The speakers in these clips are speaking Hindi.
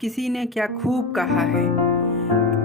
किसी ने क्या खूब कहा है,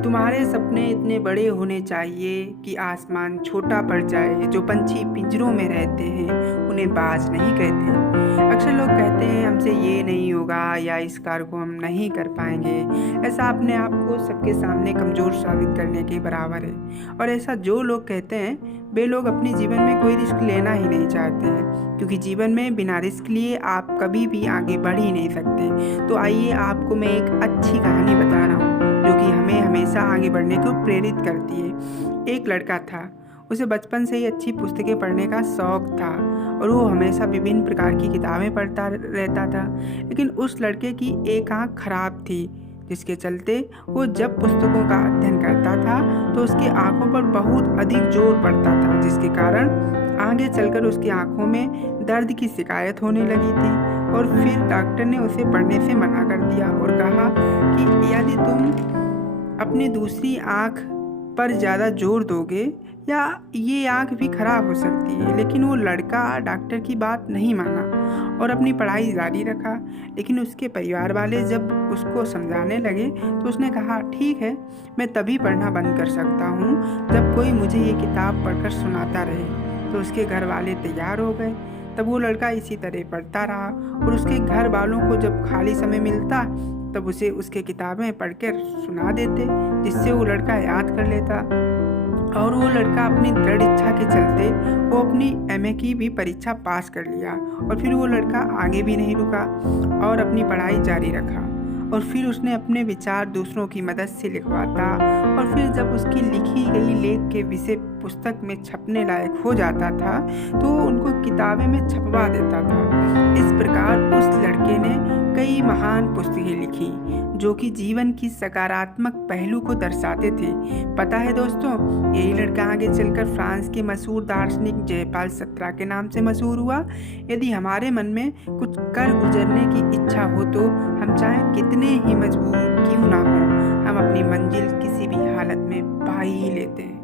तुम्हारे सपने इतने बड़े होने चाहिए कि आसमान छोटा पड़ जाए। जो पंछी पिंजरों में रहते हैं उन्हें बाज नहीं कहते। अक्सर लोग कहते हैं हमसे ये नहीं होगा या इस कार्य को हम नहीं कर पाएंगे। ऐसा अपने आप को सबके सामने कमज़ोर साबित करने के बराबर है। और ऐसा जो लोग कहते हैं वे लोग अपने जीवन में कोई रिस्क लेना ही नहीं चाहते हैं, क्योंकि जीवन में बिना रिस्क लिए आप कभी भी आगे बढ़ ही नहीं सकते। तो आइए आपको मैं एक अच्छी कहानी बता रहा हूँ जो कि हमें हमेशा आगे बढ़ने को प्रेरित करती है। एक लड़का था, उसे बचपन से ही अच्छी पुस्तकें पढ़ने का शौक था और वो हमेशा विभिन्न प्रकार की किताबें पढ़ता रहता था। लेकिन उस लड़के की एक आँख खराब थी, जिसके चलते वो जब पुस्तकों का अध्ययन करता था तो उसकी आंखों पर बहुत अधिक जोर पड़ता था, जिसके कारण आगे चलकर उसकी आंखों में दर्द की शिकायत होने लगी थी। और फिर डॉक्टर ने उसे पढ़ने से मना कर दिया और कहा कि यदि तुम अपनी दूसरी आँख पर ज़्यादा जोर दोगे या ये आँख भी खराब हो सकती है। लेकिन वो लड़का डॉक्टर की बात नहीं माना और अपनी पढ़ाई जारी रखा। लेकिन उसके परिवार वाले जब उसको समझाने लगे तो उसने कहा, ठीक है, मैं तभी पढ़ना बंद कर सकता हूँ जब कोई मुझे ये किताब पढ़कर सुनाता रहे। तो उसके घर वाले तैयार हो गए। तब वो लड़का इसी तरह पढ़ता रहा और उसके घर वालों को जब खाली समय मिलता तब उसे उसके किताबें पढ़कर सुना देते, जिससे वो लड़का याद कर लेता। और वो लड़का अपनी दृढ़ इच्छा के चलते वो अपनी एमए की भी परीक्षा पास कर लिया। और फिर वो लड़का आगे भी नहीं रुका और अपनी पढ़ाई जारी रखा। और फिर उसने अपने विचार दूसरों की मदद से लिखवाता और फिर जब उसकी लिखी गई लेख के विषय पुस्तक में छपने लायक हो जाता था तो वो उनको किताबें में छपवा देता था। इस प्रकार उस लड़के ने कई महान पुस्तकें लिखी जो कि जीवन की सकारात्मक पहलू को दर्शाते थे। पता है दोस्तों, यही लड़का आगे चलकर फ्रांस के मशहूर दार्शनिक जयपाल सत्रा के नाम से मशहूर हुआ। यदि हमारे मन में कुछ कर गुजरने की इच्छा हो तो हम चाहे कितने ही मजबूर क्यों ना हो, हम अपनी मंजिल किसी भी हालत में पा ही लेते हैं।